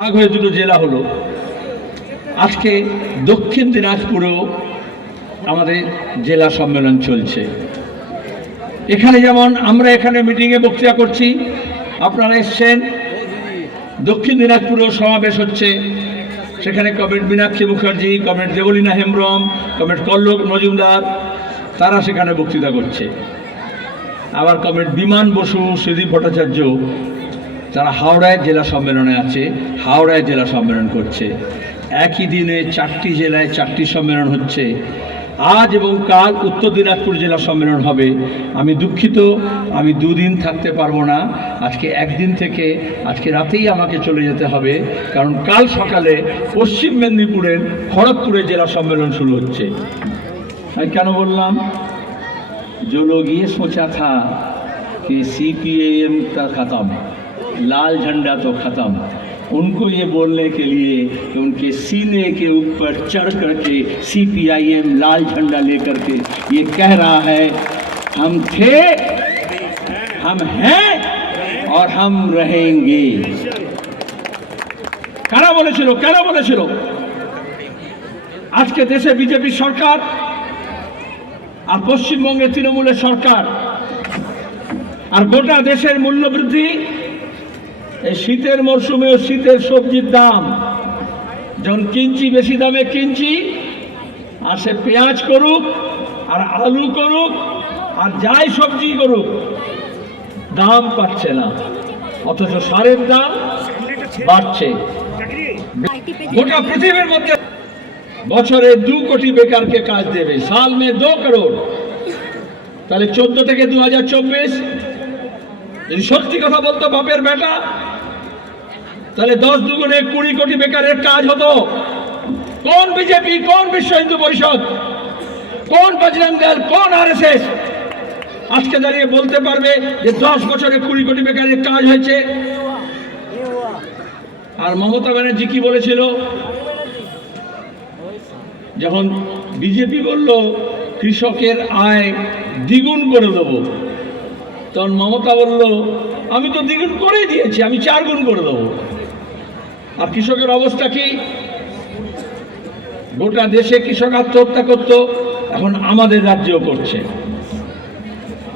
ভাগ হয়ে দুটো জেলা হলো। আজকে দক্ষিণ দিনাজপুরেও আমাদের জেলা সম্মেলন চলছে। এখানে যেমন আমরা এখানে মিটিংয়ে বক্তৃতা করছি, আপনারা এসছেন। দক্ষিণ দিনাজপুরেও সমাবেশ হচ্ছে। সেখানে comrade Minakshi Mukherjee, comrade Debalina Hembram comrade Kallol Majumdar, তারা সেখানে বক্তৃতা করছে। আবার কমরেড বিমান বসু, সুদীপ ভট্টাচার্য তারা হাওড়ায় জেলা সম্মেলনে আছে হাওড়ায় জেলা সম্মেলন করছে একই দিনে চারটি জেলায় চারটি সম্মেলন হচ্ছে আজ এবং কাল উত্তর দিনাজপুর জেলা সম্মেলন হবে আমি দুঃখিত আমি দুদিন থাকতে পারবো না আজকে একদিন থেকে আজকে রাতেই আমাকে চলে যেতে হবে কারণ কাল সকালে পশ্চিম মেদিনীপুরের খড়গপুরে জেলা সম্মেলন শুরু হচ্ছে আমি কেন বললাম जो लोग ये सोचा था कि सी पी एम का ख़त्म लाल झंडा तो ख़त्म उनको ये बोलने के लिए कि उनके सीने के ऊपर चढ़ करके सी पी आई एम लाल झंडा लेकर के ये कह रहा है हम थे हम हैं और हम रहेंगे কারা বলেছিল কেন বলেছিল আজকে দেশে বিজেপি সরকার আর পশ্চিমবঙ্গে তৃণমূলের সরকার আর গোটা দেশের মূল্যবৃদ্ধি এই শীতের মরশুমে শীতের সবজির দাম। যখন কিনছি, বেশি দামে কিনছি, আর সে পেঁয়াজ করুক, আর আলু করুক, আর যাই সবজি করুক, দাম পাচ্ছে না। অথচ সারের দাম বাড়ছে। গোটা পৃথিবীর মধ্যে বছরে দু কোটি বেকারকে কাজ দেবে। সাল মে দো করোড়। তাহলে চোদ্দ থেকে দু হাজার চব্বিশ। সত্যি কথা বলতো বাপের বেটা তাহলে দশ দুগুণে কুড়ি কোটি বেকারের কাজ হতো। কোন বিজেপি, কোন বিশ্ব হিন্দু পরিষদ, কোন বজরং দল, কোন আর আজকে দাঁড়িয়ে বলতে পারবে যে দশ বছরে কুড়ি কোটি বেকারের কাজ হয়েছে। আর মমতা ব্যানার্জি কি বলেছিল? যখন বিজেপি বলল, কৃষকের আয় দ্বিগুণ করে দেব, তখন মমতা বলল, আমি তো দ্বিগুণ করে দিয়েছি, আমি চার গুণ করে দেবো। আর কৃষকের অবস্থা কি? গোটা দেশে কৃষক আত্মহত্যা করত, এখন আমাদের রাজ্যেও করছে।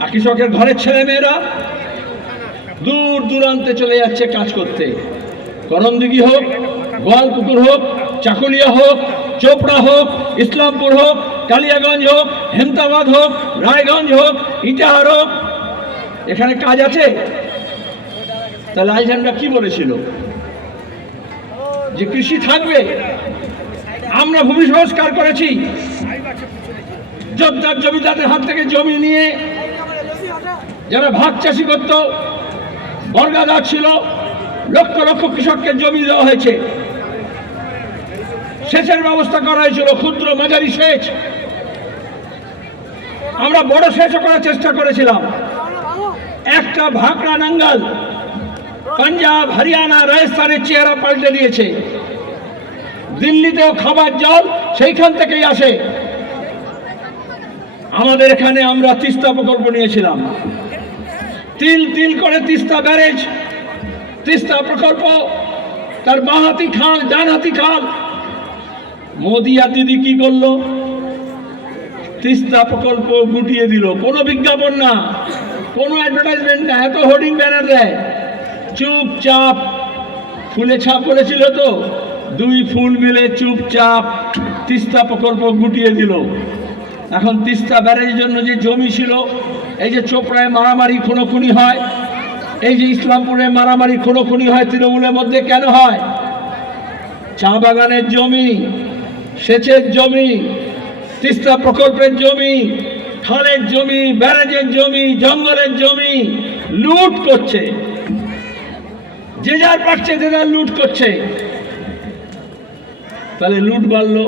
আর কৃষকের ঘরের ছেলে মেয়েরা দূর দূরান্তে চলে যাচ্ছে কাজ করতে। করমদিঘি হোক, গোয়ালপুকুর হোক, চাকুলিয়া হোক, চোপড়া হোক, ইসলামপুর হোক, কালিয়াগঞ্জ হোক, হেমতাবাদ হোক, রায়গঞ্জ হোক, ইটাহার হোক, এখানে কাজ আছে? তা লাল কি বলেছিল? যে কৃষি থাকবে, আমরা ভূমি সংস্কার করেছি। জমিদার জমিদারদের হাত থেকে জমি নিয়ে যারা ভাগ চাষি করত বর্গাদার ছিল, লক্ষ লক্ষ কৃষককে জমি দেওয়া হয়েছে। সেচের ব্যবস্থা করা হয়েছিল, ক্ষুদ্র মাঝারি সেচ। আমরা বড় সেচও করার চেষ্টা করেছিলাম। একটা ভাকড়া নাঙ্গাল পাঞ্জাব, হরিয়ানা, রাজস্থানের চেহারা পাল্টে দিয়েছে। দিল্লিতেও খাবার জল সেইখান থেকেই আসে। আমাদের এখানে আমরা তিস্তা প্রকল্প নিয়েছিলাম। তিল তিল করে তিস্তা ব্যারেজ, তিস্তা প্রকল্প, তার বাঁহাতি খাল, ডানহাতি খাল। মোদি আর দিদি কি করল? তিস্তা প্রকল্প গুটিয়ে দিল। কোনো বিজ্ঞাপন না, কোনো অ্যাডভার্টাইজমেন্ট না, এত হোর্ডিং ব্যানার দেয়। চুপচাপ ফুলে ছাপ করেছিল তো? দুই ফুল মিলে চুপচাপ তিস্তা প্রকল্প গুটিয়ে দিল। এখন তিস্তা ব্যারেজের জন্য যে জমি ছিল, এই যে চোপড়ায় মারামারি খুনোখুনি হয়, এই যে ইসলামপুরে মারামারি খুনোখুনি হয় তৃণমূলের মধ্যে কেন হয়? চা বাগানের জমি, সেচের জমি, তিস্তা প্রকল্পের জমি, খালের জমি, ব্যারেজের জমি, জঙ্গলের জমি লুট করছে। যে যার পাচ্ছে যে যার লুট করছে। তাহলে লুট বাড়লো।